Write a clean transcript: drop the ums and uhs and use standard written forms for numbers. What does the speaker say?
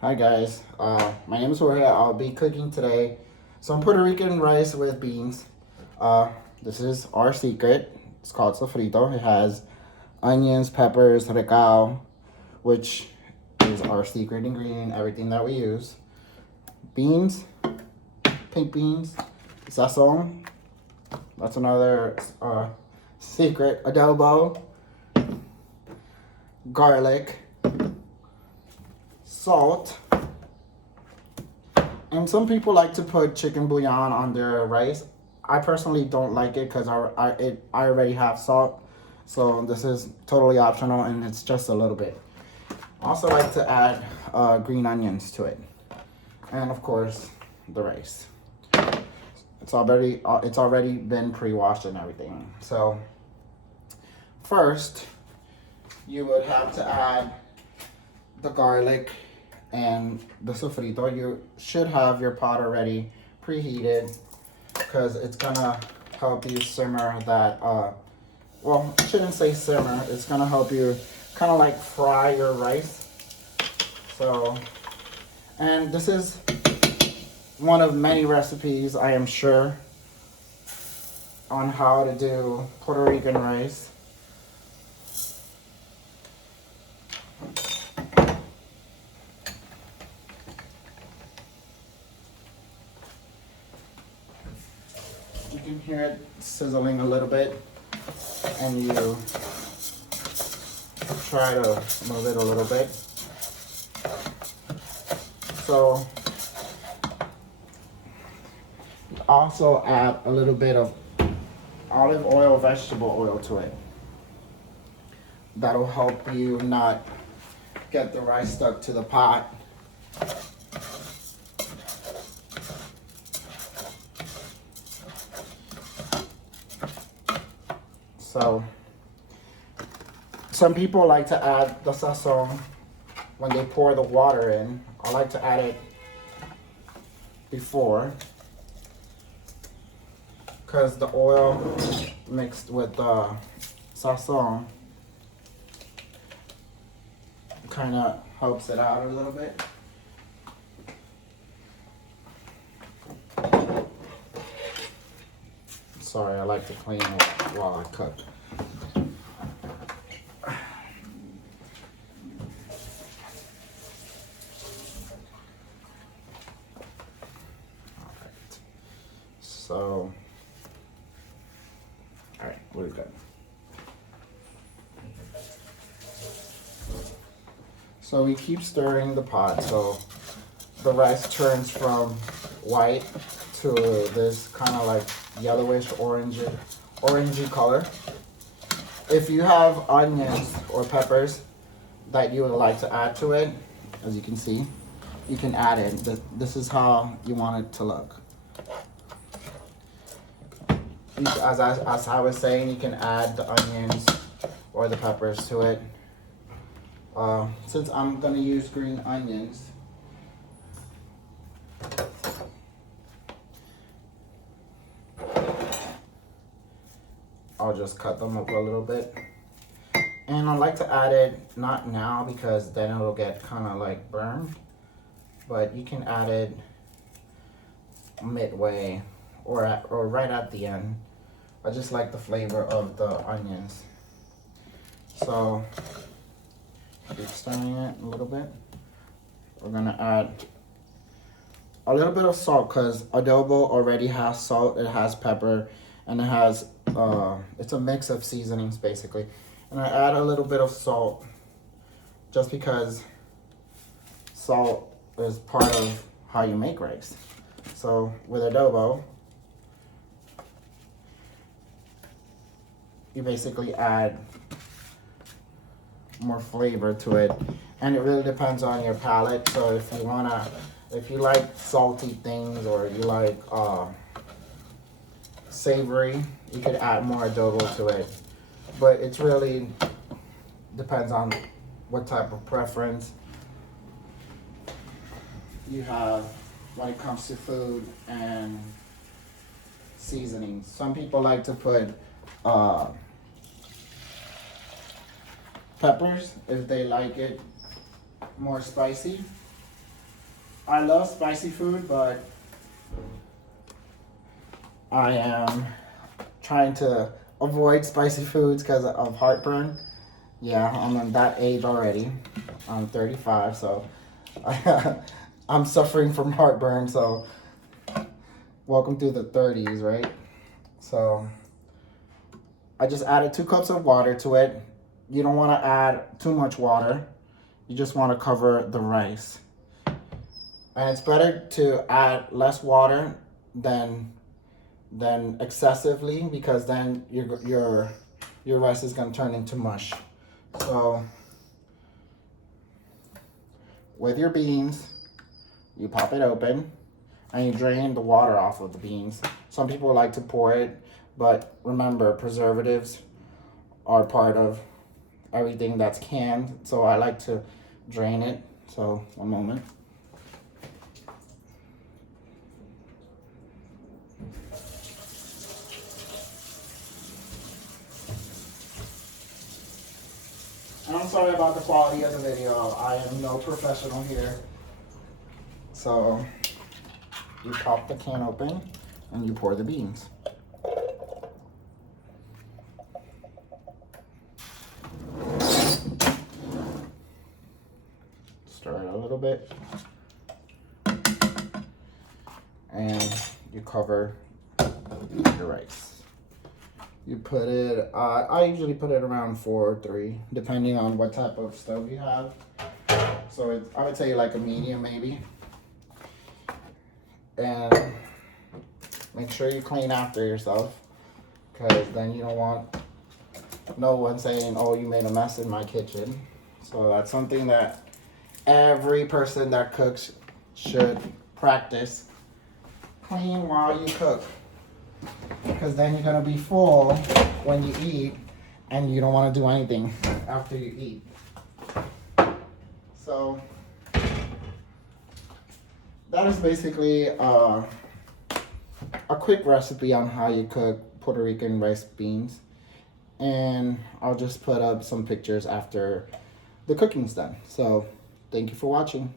Hi guys, my name is Jorge. I'll be cooking today some Puerto Rican rice with beans. Uh, this is our secret. It's called Sofrito. It has onions, peppers, recao, which is our secret ingredient, everything that we use. Beans, pink beans, Sazón. That's another secret. Adobo, garlic, salt. And some people like to put chicken bouillon on their rice. I personally don't like it because I already have salt. So this is totally optional and it's just a little bit. I also like to add green onions to it. And of course, the rice. It's already been pre-washed and everything. So first, you would have to add the garlic and the sofrito. You should have your pot already preheated because it's gonna help you simmer that well, I shouldn't say simmer, it's gonna help you kind of like fry your rice. So, and this is one of many recipes, I am sure, on how to do Puerto Rican rice. You can hear it sizzling a little bit, and you try to move it a little bit. So also add a little bit of olive oil, vegetable oil to it. That'll help you not get the rice stuck to the pot. So some people like to add the sazon when they pour the water in. I like to add it before because the oil mixed with the sazon kind of helps it out a little bit. Sorry, I like to clean while I cook. So, all right, we're good. So we keep stirring the pot so the rice turns from white to this kind of like yellowish orangey color. If you have onions or peppers that you would like to add to it, as you can see, you can add it. This is how you want it to look. As I was saying, you can add the onions or the peppers to it. Since I'm gonna use green onions, I'll just cut them up a little bit. And I like to add it not now because then it'll get kind of like burned, but you can add it midway or right at the end. I just like the flavor of the onions. So keep stirring it a little bit. We're gonna add a little bit of salt because adobo already has salt, it has pepper, and it has it's a mix of seasonings basically. And I add a little bit of salt just because salt is part of how you make rice. So with adobo, you basically add more flavor to it, and it really depends on your palate. So if you like salty things or you like savory, you could add more adobo to it. But it really depends on what type of preference you have when it comes to food and seasonings. Some people like to put peppers if they like it more spicy. I love spicy food, but I am trying to avoid spicy foods because of heartburn. Yeah, I'm on that age already. I'm 35, so I'm suffering from heartburn. So welcome to the 30s, right? So I just added 2 cups of water to it. You don't want to add too much water. You just want to cover the rice. And it's better to add less water than excessively, because then your rice is going to turn into mush. So with your beans, you pop it open and you drain the water off of the beans. Some people like to pour it, but remember, preservatives are part of everything that's canned, so I like to drain it. So one moment. And I'm sorry about the quality of the video. I am no professional here. So you pop the can open and you pour the beans. Stir it a little bit. And you cover your rice. You put it, I usually put it around 4 or 3, depending on what type of stove you have. So I would say like a medium maybe. And make sure you clean after yourself, because then you don't want no one saying, oh, you made a mess in my kitchen. So that's something that every person that cooks should practice. Clean while you cook, because then you're gonna be full when you eat and you don't want to do anything after you eat. So that is basically a quick recipe on how you cook Puerto Rican rice beans, and I'll just put up some pictures after the cooking's done. So thank you for watching.